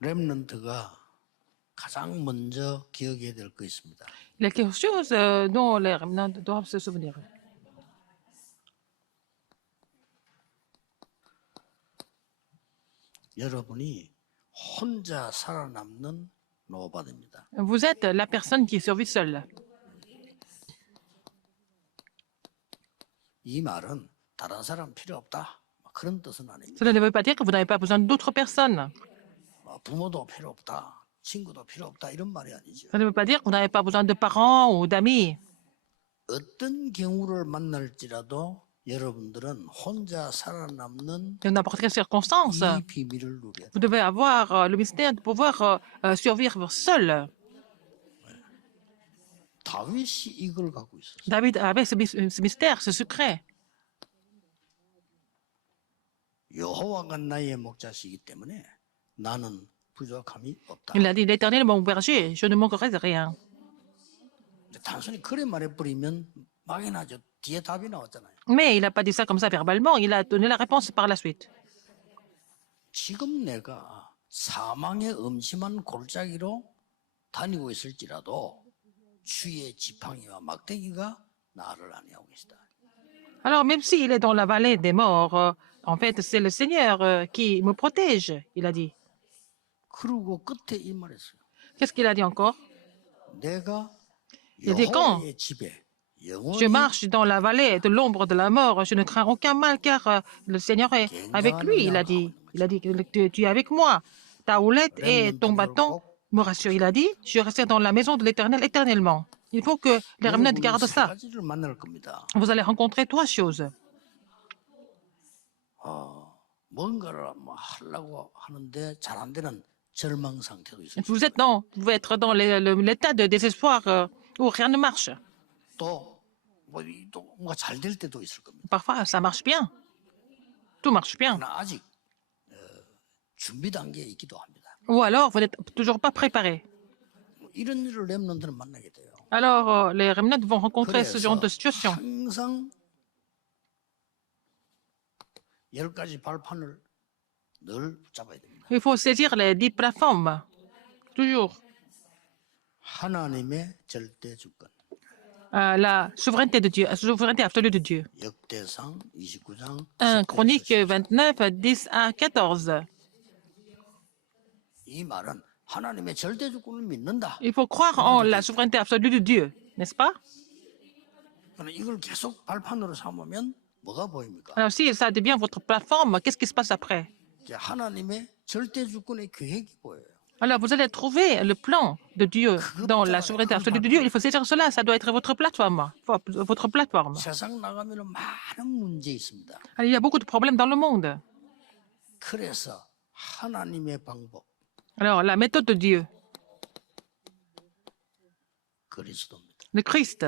렘넌트가 가장 먼저 기억해야 될 거 있습니다. Il y a quelque chose dont les remnants doivent se souvenir. 여러분이 혼자 살아남는 노바입니다. Vous êtes la personne qui survit seule. 이 말은 다른 사람 필요 없다. 그런 뜻은 아닙니다. Cela ne veut pas dire que vous n'avez pas besoin d'autres personnes. 부모도 필요 없다. 친구도 필요 없다. 이런 말이 아니죠. Ça ne veut pas dire que vous n'avez pas besoin de parents ou d'amis. 어떤 경우를 만날지라도 여러분들은 혼자 살아남는 Dans n'importe quelle circonstance, 이 비밀을 누려야 돼요. vous devez avoir le mystère de pouvoir survivre seul. 다윗이 이걸 갖고 있었어요. David avait ce mystère, ce secret. 여호와가 나의 목자시기 때문에 나는 부족함이 없다. Il a dit, l'Éternel est mon berger, je ne manquerai de rien. 단순히 그래 말해버리면 막연하죠. 뒤에 답이 나왔잖아요. Mais il n'a pas dit ça comme ça verbalement, il a donné la réponse par la suite. 지금 내가 사망의 음침한 골짜기로 다니고 있을지라도 주의 지팡이와 막대기가 나를 안위하고 계시다. Alors, même s'il est dans la vallée des morts, en fait, c'est le Seigneur qui me protège, il a dit. 그리고 끝에 이 말했어요. Qu'est-ce qu'il a dit encore? 내가 Il dit quand 여호와의 집에 je 영원히 marche dans la vallée de l'ombre de la mort, je ne crains aucun mal car le Seigneur est avec lui, il a dit. Il a dit que tu es avec moi. Ta houlette et ton bâton me rassurent. Il a dit, je resterai dans la maison de l'Éternel éternellement. Il faut que les remnants gardent 세 ça. 가지를 만날 겁니다. Vous allez rencontrer trois choses. 뭔가를 뭐 하려고 하는데 잘 안 되는 절망 상태도 있어요. Vous pouvez être dans l'état de désespoir où rien ne marche. 또 뭔가 잘 될 때도 있을 겁니다. Parfois, ça marche bien. Tout marche bien. 그러나 아직 준비 단계에 있기도 합니다. Ou alors, vous n'êtes toujours pas préparé. 이런 일을 렘넌트는 만나게 돼요. Alors, les remnants vont rencontrer ce genre de situation. 항상 10가지 발판을 늘 붙잡아야 됩니다. Il faut saisir les 10 plateformes. Toujours. 하나님의 절대 주권. La souveraineté de Dieu, la souveraineté absolue de Dieu. 역대상 29장 1 Chronique 29, 10 à 14. 이 말은 하나님의 절대 주권을 믿는다. Il faut croire en la souveraineté absolue de Dieu, n'est-ce pas? 그러나 이걸 계속 발판으로 삼으면 뭐가 보입니까? Alors, si ça devient votre plateforme, qu'est-ce qui se passe après? 이제 하나님의 절대 주권의 계획이 보여요. Alors, vous allez trouver le plan de Dieu dans la souveraineté absolue de Dieu. Il faut saisir cela. Ça doit être votre plateforme. Votre plateforme. 세상 나가면 많은 문제 있습니다. Alors, il y a beaucoup de problèmes dans le monde. 그래서 하나님의 방법 Alors, la méthode de Dieu, 그리스도입니다. le Christ.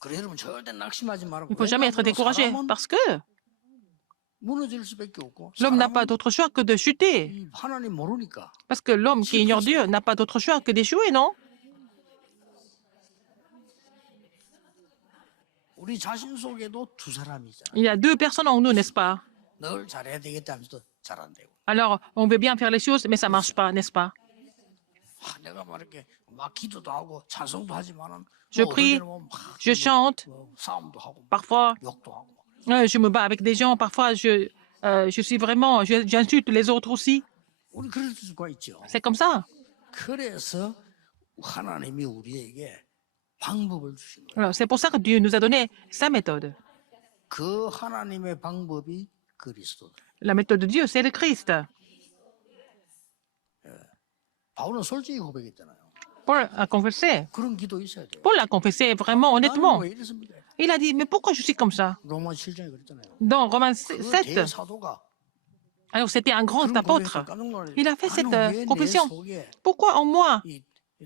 그래 여러분 절대 낙심하지 말고. Il ne faut jamais être découragé parce que 무너질 수밖에 없고. l'homme n'a pas d'autre choix que de chuter. 하나님 모르니까. Parce que l'homme qui ignore Dieu n'a pas d'autre choix que d'échouer, non? 우리 자신 속에도 두 사람이잖아. Il y a deux personnes en nous, n'est-ce pas? 늘 잘해야 되겠다 하면서도 잘 안 되고. Alors, on veut bien faire les choses, mais ça ne marche pas, n'est-ce pas? 내가 막 이렇게 막 기도도 하고 찬송도 하지만은 Je prie, je chante, 싸움도 하고 parfois 욕도 하고. je me bats avec des gens, parfois je suis vraiment, j'insulte les autres aussi. 우리 그럴 수가 있죠. C'est comme ça. 그래서 하나님이 우리에게 방법을 주신 거예요. Alors, c'est pour ça que Dieu nous a donné sa méthode. 그 하나님의 방법이 그리스도다. La méthode de Dieu, c'est le Christ. 바울은 솔직히 고백했잖아요. Paul a confessé. 그런 기도 있어야 돼요. Paul a confessé vraiment 나는 honnêtement. 왜 이랬습니까? Il a dit, mais pourquoi je suis comme ça? 로마 7장에 그랬잖아요. Dans Romains 그 7, 대사도가 alors c'était un grand 그런 apôtre. 고백에서 깜짝 놀라요. Il a fait cette 나는 왜내 confession. 속에 Pourquoi en moi? 이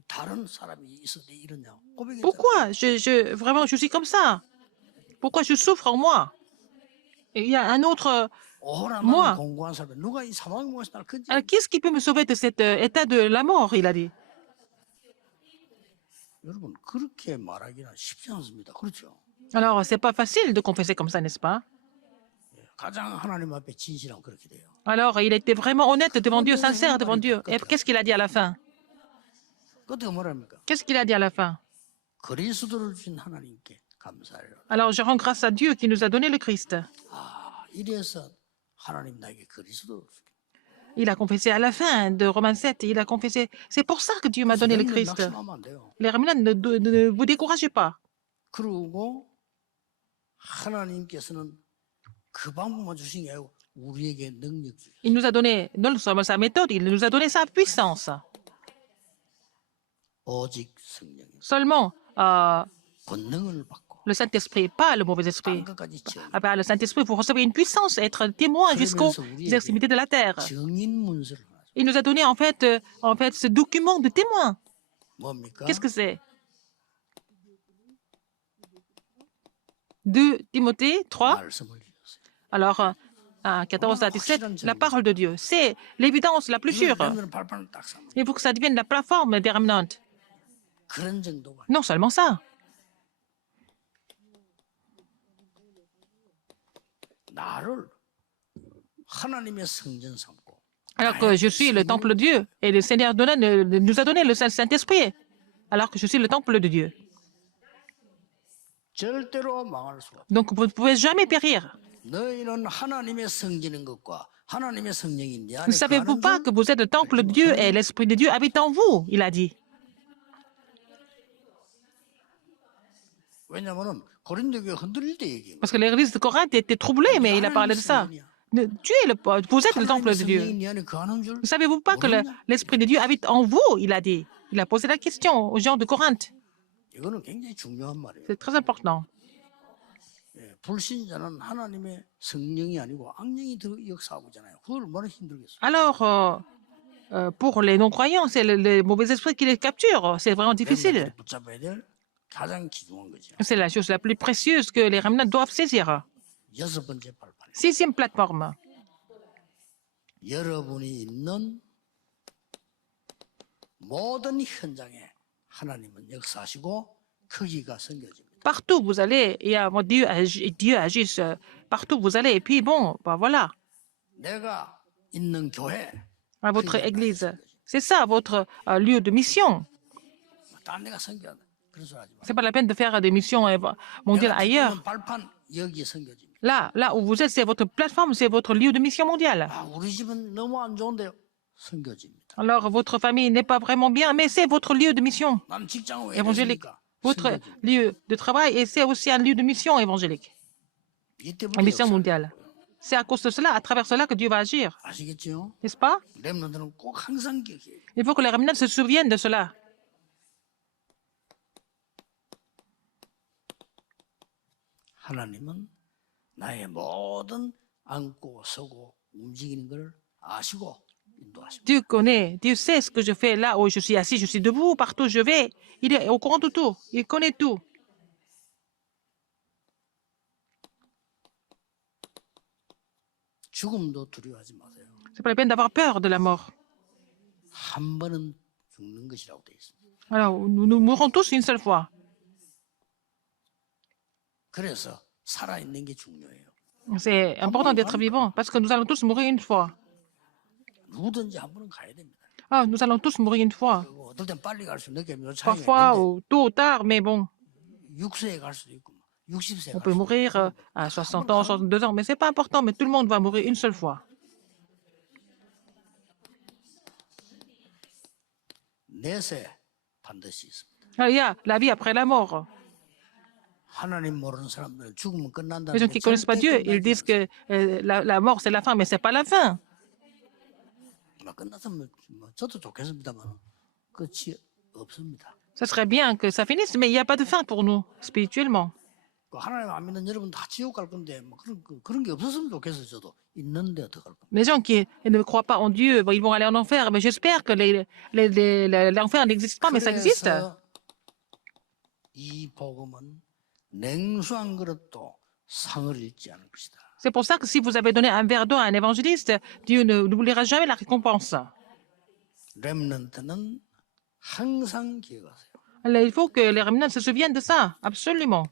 다른 사람이 있어도 이러냐? 고백했잖아요. Pourquoi vraiment, je suis comme ça? Pourquoi je souffre en moi? Et il y a un autre 오호라 moi. 나는 공고한 사람 누가 이 사망의 몸에서 날 건지. Alors, qu'est-ce qui peut me sauver de cet état de la mort? Il a dit. 여러분 그렇게 말하기는 쉽지 않습니다. 그렇죠? Alors, c'est pas facile de confesser comme ça, n'est-ce pas? 가장 하나님 앞에 진실하면 그렇게 돼요. Alors, il était vraiment honnête devant Dieu, sincère devant Dieu. Et qu'est-ce qu'il a dit à la fin? 그때 뭐랍니까? Qu'est-ce qu'il a dit à la fin? 그리스도를 주신 하나님께 감사해요. Alors, je rends grâce à Dieu qui nous a donné le Christ. 아, 이래서 하나님 나에게 그리스도를 주셨다. Il a confessé à la fin de Romains 7, il a confessé, c'est pour ça que Dieu m'a donné le Christ. 낙심하면 안 돼요. Les Remnants, ne vous découragez pas. 그리고 하나님께서는 그 방법만 주신 게 아니고 우리에게 능력 주셨어요. Il nous a donné non seulement sa méthode, il nous a donné sa puissance. 오직 성령이 Seulement 권능을 받고 le Saint-Esprit, pas le mauvais esprit. 땅끝까지 지은 Par le Saint-Esprit, vous recevez une puissance, être témoin jusqu'aux extrémités de la terre. 증인 문서를 하나 줘. Il nous a donné en fait ce document de témoin. 뭡니까? Qu'est-ce que c'est? 2 Timothée 3. 말씀을 주셨어요. Alors, 14 à 17, la parole de Dieu, c'est l'évidence la plus sûre. 렘넌트 발판을 딱 삼아. Il faut que ça devienne la plateforme des remnants. 그런 정도가 Non seulement ça. 나를 하나님의 성전 삼고 Alors que je suis le temple de Dieu et le Seigneur nous a donné le Saint-Esprit. Alors que je suis le temple de Dieu. 절대로 망할 수가 없어. Donc vous ne pouvez jamais périr. 너희는 하나님의 성전인 것과 하나님의 성령인 네 안에 Ne savez-vous pas que vous êtes le temple de Dieu et l'Esprit de Dieu habite en vous? Il a dit. 왜냐하면 고린도 교회 흔들릴 때 얘기해요. Parce que l'église de Corinthe était troublée, mais il a parlé de ça. Vous êtes le temple de Dieu. 성령이 네 안에 거하는 줄 Ne savez-vous pas que l'Esprit de Dieu habite en vous? Il a dit. Il a posé la question aux gens de Corinthe. 이거는 굉장히 중요한 말이에요. C'est très important. 예, 불신자는 하나님의 성령이 아니고 악령이 역사하고 있잖아요. 그걸 얼마나 힘들겠어요. Alors, pour les non-croyants, c'est le mauvais esprit qui les capture. C'est vraiment difficile. 붙잡아야 될 가장 귀중한 거죠. C'est la chose la plus précieuse que les remnants doivent saisir. 여섯 번째 발판. 6e plateforme. 여러분이 있는 모든 현장에 하나님은 역사하시고 크기가 섬겨집니다. Partout où vous allez, Dieu agit partout où vous allez. Et puis bon, bah voilà, 내가 있는 교회, à votre église. C'est ça, votre lieu de mission. 딴 데가 섬겨. 그런 소리 하지 마. C'est pas la peine de faire des missions mondiales 내가 ailleurs. 있는 발판 여기에 섬겨집니다. Là où vous êtes, c'est votre plateforme, c'est votre lieu de mission mondiale. 아, 우리 집은 너무 안 좋은데요. 섬겨집니다. Alors, votre famille n'est pas vraiment bien, mais c'est votre lieu de mission 난 직장을 왜 évangélique. 이랬습니까? Votre 섬겨집니다. lieu de travail, et c'est aussi un lieu de mission évangélique, 이 une 때문에 mission 역사를 mondiale. C'est à cause de cela, à travers cela, que Dieu va agir, 아시겠죠? n'est-ce pas? 렘넌트는 꼭 항상 기억해요. Il faut que les remnants se souviennent de cela. 하나님은 나의 모든 앉고 서고 움직이는 걸 아시고 인도하십니다. Dieu connaît, Dieu sait ce que je fais là où je suis assis, je suis debout, partout où je vais. Il est au courant de tout, il connaît tout. 죽음도 두려워하지 마세요. C'est pas la peine d'avoir peur de la mort. 한 번은 죽는 것이라고 되어 있습니다. Alors, nous mourrons tous une seule fois. 그래서 살아있는 게 중요해요. C'est important d'être vivant parce que nous allons tous mourir une fois. 누구든지 한 번은 가야 됩니다. Ah, nous allons tous mourir une fois. 그리고 어떨 땐 빨리 갈 수 있는 게 차이가 Parfois, 있는데 ou tôt ou tard, mais bon, 6세에 갈 수도 있고 60세에 on 갈 peut 수도 있고 mourir à 60 ans, 62 ans, mais c'est pas important, mais tout le monde va mourir une seule fois. 내세 반드시 있습니다. Alors, il y a la vie après la mort. 하나님 모르는 사람들은 죽으면 끝난다는 Les gens qui ne connaissent pas Dieu, ils disent que la mort c'est la fin, mais c'est pas la fin. 끝났으면 저도 좋겠습니다만 끝이 없습니다. Ça serait bien que ça finisse, mais il n'y a pas de fin pour nous, spirituellement. 하나님 안 믿는 여러분 다 지옥 갈 건데 뭐 그런 게 없었으면 좋겠어요. 저도 있는데 어떡할 겁니까? Les gens qui ne croient pas en Dieu, bon, ils vont aller en enfer, mais j'espère que l'enfer n'existe pas, mais ça existe. 그래서 이 복음은 냉수한 그릇도 상을 잃지 않을 것이다. C'est pour ça que si vous avez donné un verre d'eau à un évangéliste, Dieu n'oubliera jamais la récompense. 렘넌트는 항상 기억하세요. Alors, il faut que les remnants se souviennent de ça, absolument.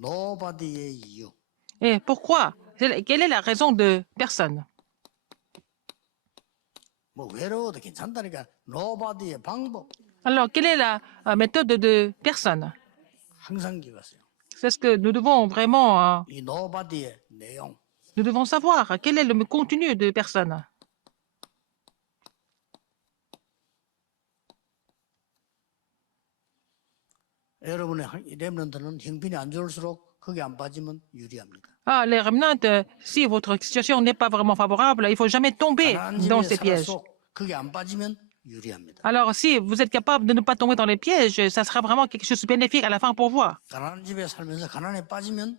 nobody의 이유. Et pourquoi? Quelle est la raison de personne? 뭐 외로워도 괜찮다니까 nobody의 방법 Alors, quelle est la méthode de personne? 항상 기억하세요. C'est ce que nous devons vraiment, 이 nobody의 내용. nous devons savoir. Quel est le contenu de personne? 여러분의 렘넌트는 형편이 안 좋을수록 거기 안 빠지면 유리합니다. Ah, les remnants, si votre situation n'est pas vraiment favorable, il ne faut jamais tomber 가난한 dans 집에 ces pièges. 살아서 거기 안 빠지면 유리합니다. Alors, si vous êtes capable de ne pas tomber dans les pièges, ça sera vraiment quelque chose de bénéfique à la fin pour vous. 가난한 집에 살면서 가난에 빠지면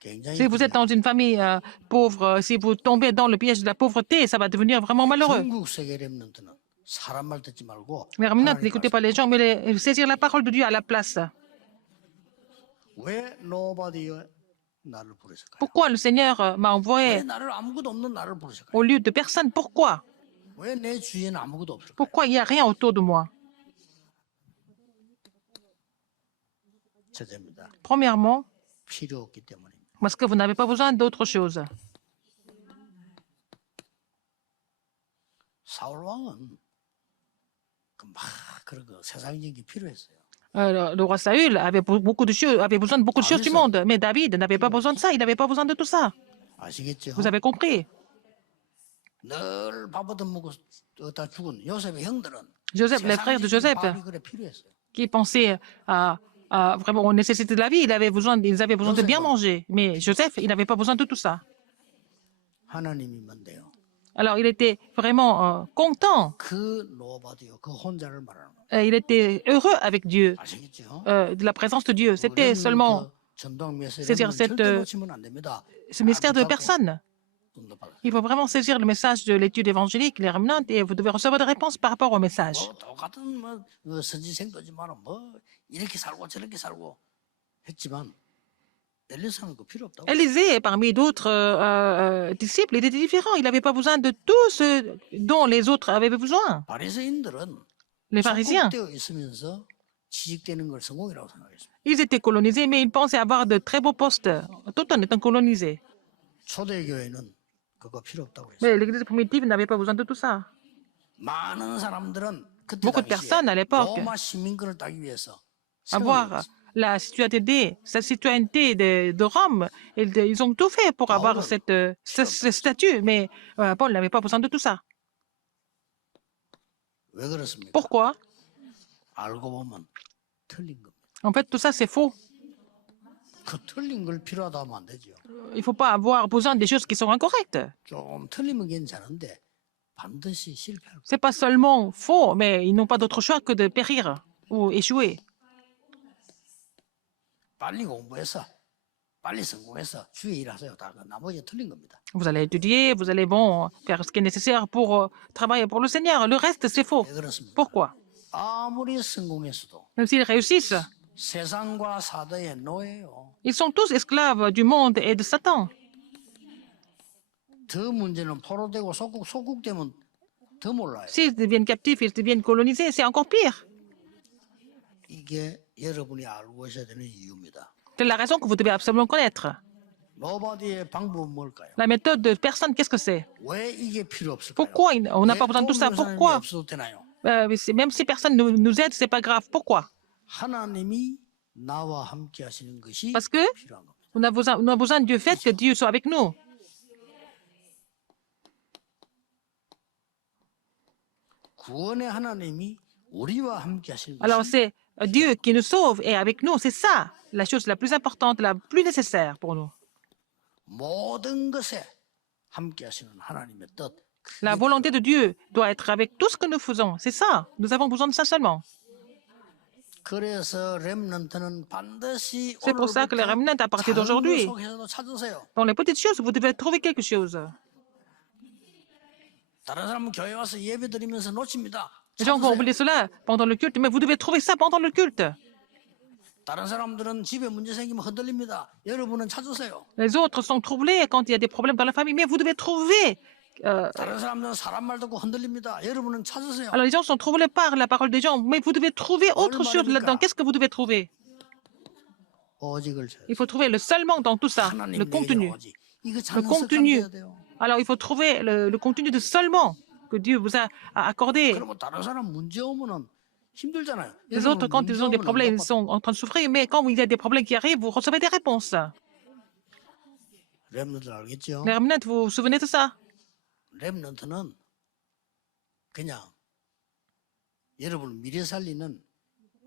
굉장히 Si vous êtes dans une famille pauvre, si vous tombez dans le piège de la pauvreté, ça va devenir vraiment malheureux. 중국 세계 렘넌트는 사람 말 듣지 말고 Les remnants, 하나님 n'écoutez 말씀. pas les gens, mais saisir la parole de Dieu à la place. 왜 nobody의 나를 부르실까요? Pourquoi le Seigneur m'a 왜 envoyé 나를 아무것도 없는 나를 부르실까요? au lieu de personne? Pourquoi? 왜 내 주위에는 아무것도 없을까요? Pourquoi il n'y a rien autour de moi? 첫째입니다. Premièrement, 필요 없기 때문입니다. parce que vous n'avez pas besoin d'autre chose. 사울 왕은 막 그런 거 세상적인 게 필요했어요. Le roi Saül avait beaucoup de choses, avait besoin de beaucoup de choses du monde, mais David n'avait pas besoin de ça, il n'avait pas besoin de tout ça. 아시겠죠? Vous avez compris? 늘 밥 얻어먹고 어디다 죽은 요셉의 형들은 Joseph, les frères de Joseph, 밥이 그래 필요했어요. qui pensaient vraiment aux nécessités de la vie, ils avaient besoin de bien manger. Mais Joseph, il n'avait pas besoin de tout ça. 하나님이 뭔데요? Alors, il était vraiment content. 그 노바디요, 그 혼자를 말하는 거. Il était heureux avec Dieu, 아시겠죠? de la présence de Dieu. C'était seulement 전도학 메시지를 saisir cette, 절대 놓치면 안 됩니다. ce mystère de personne. 응답받아요. Il faut vraiment saisir le message de l'étude évangélique, les remnants, et vous devez recevoir des réponses par rapport au message. 뭐 똑같은 뭐 선지생도지만 뭐 이렇게 살고 저렇게 살고 했지만 엘리사는 그 필요 없다고. Élisée, parmi d'autres disciples, il était différent. Il n'avait pas besoin de tout ce dont les autres avaient besoin. 바리새인들은 Les pharisiens, 속국되어 있으면서 취직되는 걸 성공이라고 생각했습니다. ils étaient colonisés, mais ils pensaient avoir de très beaux postes, tout en étant colonisés. 초대교회는 그거 필요 없다고 그랬어요. Mais l'Église primitive n'avait pas besoin de tout ça. 많은 사람들은 그때 Beaucoup de personnes à l'époque, 로마 시민권을 따기 위해서 avoir la citoyenneté de Rome, ils ont tout fait pour avoir ce statut, mais Paul n'avait pas besoin de tout ça. 왜 그렇습니까? Pourquoi? 알고 보면 틀린 겁니다. En fait, tout ça, c'est faux. 그 틀린 걸 필요하다 하면 안 되죠. Il ne faut pas avoir besoin des choses qui sont incorrectes. 좀 틀리면 괜찮은데 반드시 실패할 거예요. Ce n'est pas seulement faux, mais ils n'ont pas d'autre choix que de périr ou échouer. 빨리 공부해서 빨리 성공해서 주의 일하세요. 다 나머지 틀린 겁니다. Vous allez étudier, vous allez faire ce qui est nécessaire pour travailler pour le Seigneur. Le reste, c'est faux. 왜 그렇습니까? Pourquoi? 아무리 성공했어도 Même s'ils réussissent, 세상과 사도의 노예요. ils sont tous esclaves du monde et de Satan. 더 문제는 포로되고 속국되면 더 몰라요. S'ils deviennent captifs, ils deviennent colonisés, c'est encore pire. 이게 여러분이 알고 있어야 되는 이유입니다. C'est la raison que vous devez absolument connaître. 노바디의 방법은 뭘까요? La méthode de personne, qu'est-ce que c'est? 왜 이게 필요 없을까요? Pourquoi on n'a pas besoin de tout ça? 왜 Pourquoi? 없어도 되나요? Même si personne ne nous aide, c'est pas grave. Pourquoi? 하나님이 나와 함께 하시는 것이 Parce que 필요한 겁니다. on a besoin du fait que Dieu soit avec nous. 구원의 하나님이 우리와 함께 하시는 Alors 것이 c'est Dieu qui nous sauve et avec nous. C'est ça la chose la plus importante, la plus nécessaire pour nous. 모든 것에 함께 하시는 하나님의 뜻. La volonté de Dieu doit être avec tout ce que nous faisons. C'est ça. Nous avons besoin de ça seulement. 그래서 렘넌트는 반드시 C'est pour ça que les remnants, à partir 작은 것 d'aujourd'hui, 속에서도 찾으세요. dans les petites choses, vous devez trouver quelque chose. 다른 사람은 교회 와서 예배 드리면서 놓칩니다. Les gens vont 찾으세요. oublier cela pendant le culte, mais vous devez trouver ça pendant le culte. 다른 사람들은 집에 문제 생기면 흔들립니다. 여러분은 찾으세요. Les autres sont troublés quand il y a des problèmes dans la famille, mais vous devez trouver. 다른 사람들은 사람 말 듣고 흔들립니다. 여러분은 찾으세요. Alors les gens sont troublés par la parole des gens, mais vous devez trouver autre chose là-dedans. Qu'est-ce que vous devez trouver? 오직을 찾아. Il faut trouver le seulement dans tout ça, le 하나님 내게 contenu. 오직. 이거 Le 찾는 습관 contenu. 돼야 돼요. Alors, il faut trouver le contenu de seulement que Dieu vous a accordé. 그러면 다른 사람 문제 오면은 힘들잖아요. Les autres, quand ils ont des problèmes, ils 응답받- sont en train de souffrir, mais quand il y a des problèmes qui arrivent, vous recevez des réponses. 렘넌트 알겠죠? Les remnants, vous vous souvenez de ça? 렘넌트는 그냥 여러분 미래 살리는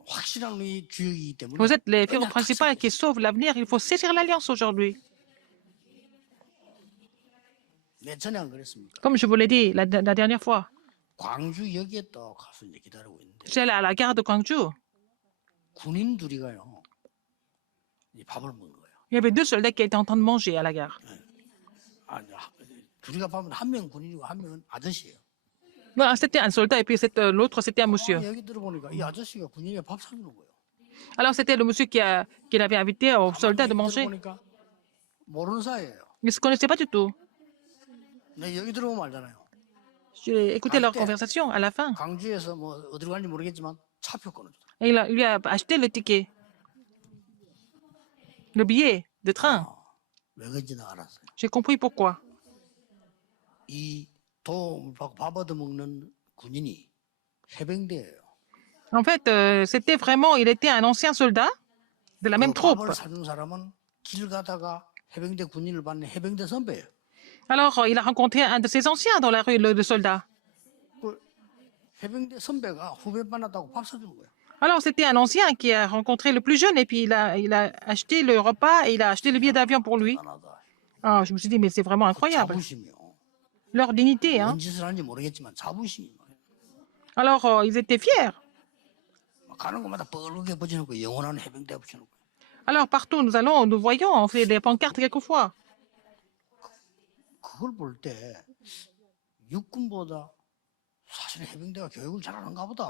확실한 우리 주역이기 때문에 Vous êtes les 그냥 figures principales qui sauvent l'avenir. Il faut saisir l'alliance aujourd'hui. 내 전에 안 그랬습니까? Comme je vous l'ai dit la dernière fois, 광주역에 또 가서 이제 기다리고 있는데 j'allais à la gare de Gwangju. 군인 둘이가요 이 밥을 먹는 거예요. Il y avait deux soldats qui étaient en train de manger à la gare. 아니 둘이가 밥은 한 명 군인이고 한 명은 아저씨예요. Voilà, c'était un soldat et puis l'autre, c'était un monsieur. 얘기 들어보니까 이 아저씨가 군인에 밥 사주는 거예요. Alors, c'était le monsieur qui l'avait invité aux soldats de 얘기 manger. 들어보니까 모르는 사이예요. Ils ne se connaissaient pas du tout. 내 여기 들어보면 알잖아요. J'ai écouté leur conversation à la fin. 광주에서 뭐 어디로 가는지 모르겠지만 차표 끊어주더라. Et il lui a acheté le ticket, le billet de train. 왜 그런지는 알았어요. J'ai compris pourquoi. 이 도움을 받고 밥 얻어 먹는 군인이 해병대예요. En fait, c'était vraiment, il était un ancien soldat de la même 그 troupe. 밥을 사준 사람은 길 가다가 해병대 군인을 받는 해병대 선배예요. Alors, il a rencontré un de ses anciens dans la rue, le soldat. 그 해병대 선배가 후배 만났다고 밥 사주는 거예요. Alors, c'était un ancien qui a rencontré le plus jeune et puis il a acheté le repas et il a acheté le billet d'avion pour lui. 대단하다. Ah, je me suis dit, mais c'est vraiment incroyable. 자부심이요. Leur dignité, hein. 뭔 짓을 하는지 모르겠지만 자부심이. Alors, ils étaient fiers. 가는 곳마다 뻘겋게 붙여놓고 영원한 해병대 붙여놓고. Alors, partout où nous allons, nous voyons, on fait des pancartes quelquefois. 그걸 볼 때 육군보다 사실 해병대가 교육을 잘하는가 보다.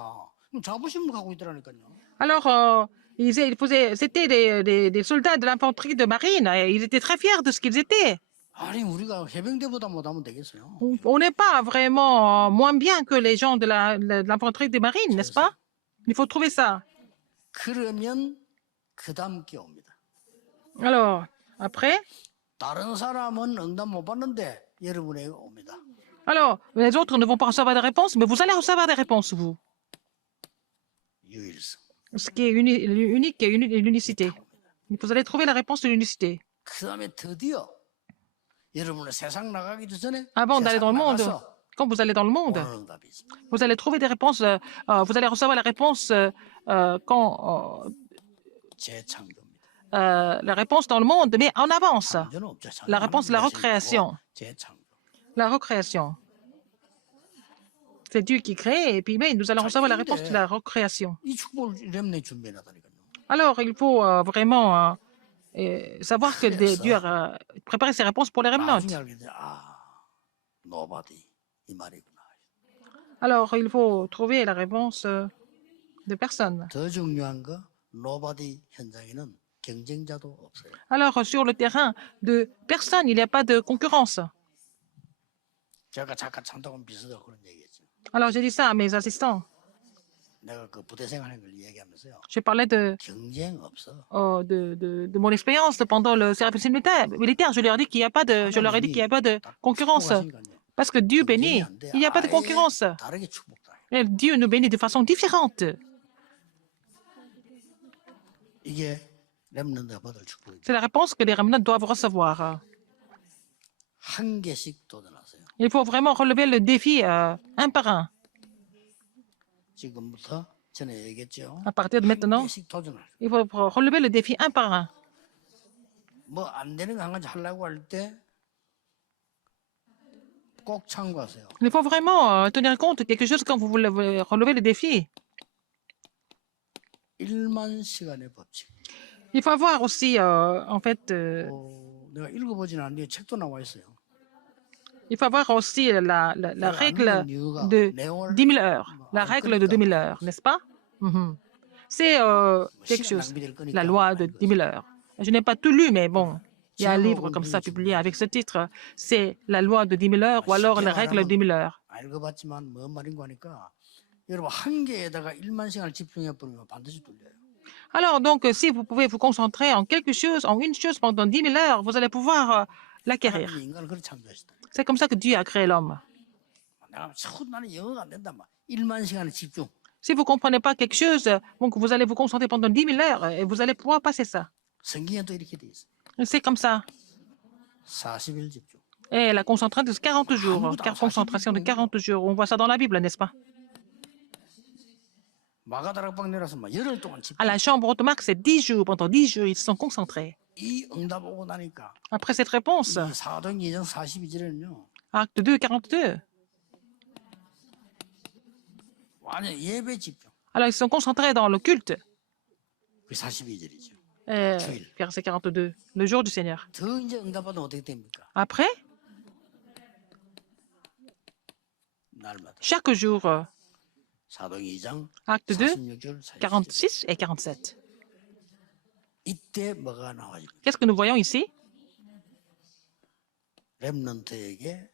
그럼 자부심을 갖고 있더라니까요. Alors, c'était des soldats de l'infanterie de marine. Et ils étaient très fiers de ce qu'ils étaient. 아니 우리가 해병대보다 못하면 되겠어요. On n'est pas vraiment moins bien que les gens de l'infanterie de marine, n'est-ce pas? Il faut trouver ça. 그러면 그 다음 게 옵니다. Alors, après, 다른 사람은 응답 못 받는데 여러분에게 옵니다. alors, les autres ne vont pas recevoir des réponses, mais vous allez recevoir des réponses, vous. 유일성. Ce qui est unique et l'unicité. Vous allez trouver la réponse de l'unicité. 그 다음에 드디어 여러분은 세상 나가기도 전에 Avant d'aller dans le monde, 나가서 quand vous allez dans le monde, 오늘 응답이 있습니다. vous allez trouver des réponses, vous allez recevoir la réponse quand 재창조입니다. la réponse dans le monde, mais en avance. 창조는 없죠. La réponse, la recréation. 재창조. La recréation. C'est Dieu qui crée, et puis mais nous allons recevoir la réponse de la recréation. 이 축복을 렘네 준비해놨다니까요. Alors, il faut vraiment savoir que Dieu a préparé ses réponses pour les remnants. 나중에 알게 돼. nobody 이 말이구나. Alors, il faut trouver la réponse de personne. 더 중요한 거 nobody 현장에는 경쟁자도 없어요. Alors, sur le terrain de personne, il n'y a pas de concurrence. 제가 잠깐 참다고 비슷하고 그런 얘기했죠. Alors, j'ai dit ça à mes assistants. 내가 그 부대 생활한 걸 얘기하면서요. Je parlais 경쟁 없어. de mon expérience pendant le service militaire. Je leur ai dit qu'il n'y a pas de, je leur ai dit qu'il n'y a pas de concurrence. Parce que Dieu bénit, il n'y a pas de concurrence. 다르게 축복다. Et Dieu nous bénit de façon différente. 이게 렘넌트가 받을 축복입니다. C'est la réponse que les remnants doivent recevoir. 한 개씩 도전하세요. Il faut vraiment relever le défi un par un. 지금부터 전에 얘기했죠. À partir de maintenant, 한 개씩 도전을. il faut relever le défi un par un. 뭐 안 되는 거 한 가지 하려고 할 때 꼭 참고하세요. Il faut vraiment tenir compte de quelque chose quand vous voulez relever le défi. 1만 시간의 법칙. Il faut avoir aussi, en fait, 내가 읽어보진 않는데 책도 나와 있어요. il faut avoir aussi la règle de 10 000 heures. La règle de 2000 heures, n'est-ce pas? Mhm. C'est quelque chose, la loi de 10 000 heures. Je n'ai pas tout lu, mais bon, il y a un livre comme ça publié avec ce titre. C'est la loi de 10 000 heures ou alors la règle de 10 000 heures. 읽어봤지만 뭔 말인가 하니까 여러분 한 개에다가 1만 시간을 집중해 버리면 반드시 뚫려요. Alors, donc, si vous pouvez vous concentrer en quelque chose, en une chose pendant 10 000 heures, vous allez pouvoir l'acquérir. 하나님이 인간을 그렇게 창조하셨다. C'est comme ça que Dieu a créé l'homme. 내가 자꾸 나는 영어가 안 된다. 막 1만 시간의 집중. Si vous ne comprenez pas quelque chose, donc vous allez vous concentrer pendant 10 000 heures et vous allez pouvoir passer ça. 성경에도 이렇게 돼 있어. C'est comme ça. 40일 집중. Et la concentration de 40 jours, concentration de 40 jours, on voit ça dans la Bible, n'est-ce pas? 마가다락방 내려서 막 열흘 동안 집중. À la chambre haute marque, c'est 10 jours. Pendant 10 jours, ils se sont concentrés. 이 응답 오고 나니까 Après cette réponse, 이 사도행전 42절에는요. acte 2, 42, 완전 예배 집중. alors ils se sont concentrés dans le culte. 그 42절이죠. Verset 42, le jour du Seigneur. 더 이제 응답받으면 어떻게 됩니까? Après, 날마다. chaque jour, 사도행 2장 acte 2, 46절 47절. 46 et 47. 이때 뭐가 나와집니까? Qu'est-ce que nous voyons ici? 렘넌트에게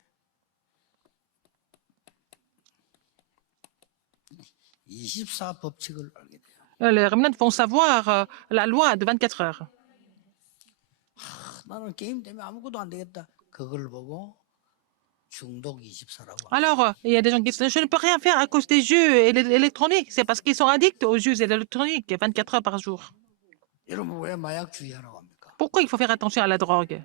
24 법칙을 알게 돼요. Les remnants vont savoir la loi de 24 heures. 나는 게임 때문에 아무것도 안 되겠다. 그걸 보고 중독 24라고. Alors, il y a des gens qui disent, je ne peux rien faire à cause des jeux électroniques. C'est parce qu'ils sont addicts aux jeux électroniques 24 heures par jour. 여러분 왜 마약 주의하라고 합니까? Pourquoi il faut faire attention à la drogue?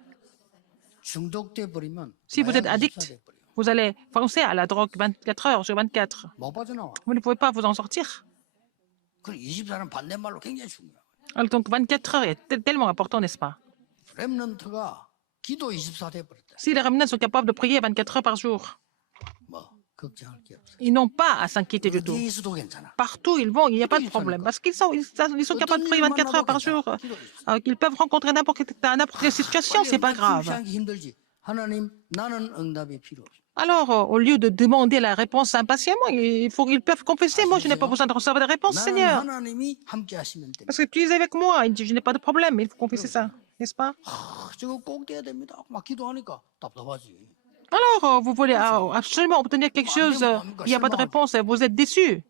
중독돼 버리면 Si vous êtes 마약 addict, 24 돼 버려요. vous allez foncer à la drogue 24 heures sur 24. 못 빠져나와. Vous ne pouvez pas vous en sortir. 그 24는 반대말로 굉장히 중요해요. Alors, donc 24 heures est tellement important, n'est-ce pas? 렘넌트가 기도 24 돼 버렸다. Si les remnants sont capables de prier 24 heures par jour, 뭐 걱정할 게 없어요. ils n'ont pas à s'inquiéter du tout. 어디에 있어도 괜찮아. Partout ils vont, il n'y a pas de problème. Parce qu'ils sont capables de prier 24 heures par jour. Ils peuvent rencontrer n'importe quelle situation, c'est pas grave. 하기 힘들지. 하나님 나는 응답이 필요 없어. Alors, au lieu de demander la réponse impatiemment, ils peuvent confesser, moi je n'ai pas besoin de recevoir des réponses, 나는 Seigneur. 하나님이 함께 하시면 됩니다. Parce que tu es avec moi, il dit, je n'ai pas de problème, il faut confesser ça, n'est-ce pas? 저거 꼭 돼야 됩니다. 막 기도하니까 답답하지. Alors, vous voulez absolument obtenir quelque chose, il n'y a pas de réponse, vous êtes déçu.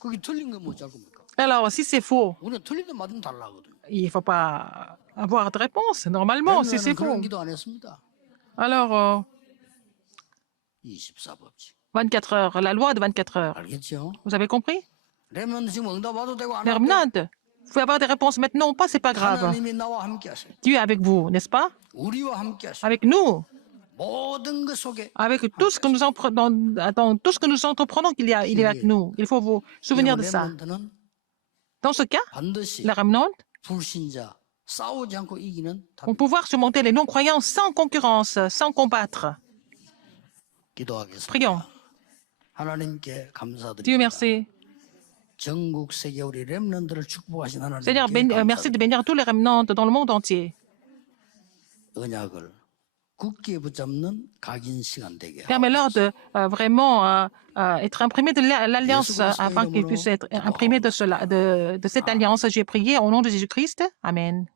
그게 틀린 거 뭐지 할 겁니까? Alors, si c'est faux, 우리는 틀린 데 맞으면 달라거든. il ne faut pas avoir de réponse, normalement, si c'est 그런 faux. 기도 안 했습니다. Alors, 24 법칙. 24 heures, la loi de 24 heures. 알겠죠? Vous avez compris? 렘넌트 지금 응답 와도 되고 안 Les 와도 되고 remnants, vous pouvez avoir des réponses maintenant ou pas, c'est pas grave. 하나님이 나와 함께 하세요. Dieu est avec vous, n'est-ce pas? 우리와 함께 하세요. Avec nous, 모든 것 속에 avec tout ce que nous dans tout ce que nous entreprenons, il est avec nous. Il faut vous souvenir de ça. 렘넌트는 Dans ce cas, 반드시 les remnants 불신자 싸우지 않고 이기는 답. vont pouvoir surmonter les non-croyants sans concurrence, sans combattre. 기도하겠습니다. Prions. 하나님께 Dieu 감사드립니다. merci. 전국 세계 우리 렘넌트를 축복하신 Seigneur, 하나님께 merci de bénir tous les remnants dans le monde entier. 언약을 굳게 붙잡는 각인 시간 되게 Permets-leur de vraiment être imprimés de l'alliance afin qu'ils puissent être imprimés de cette alliance. J'ai prié au nom de Jésus-Christ. Amen.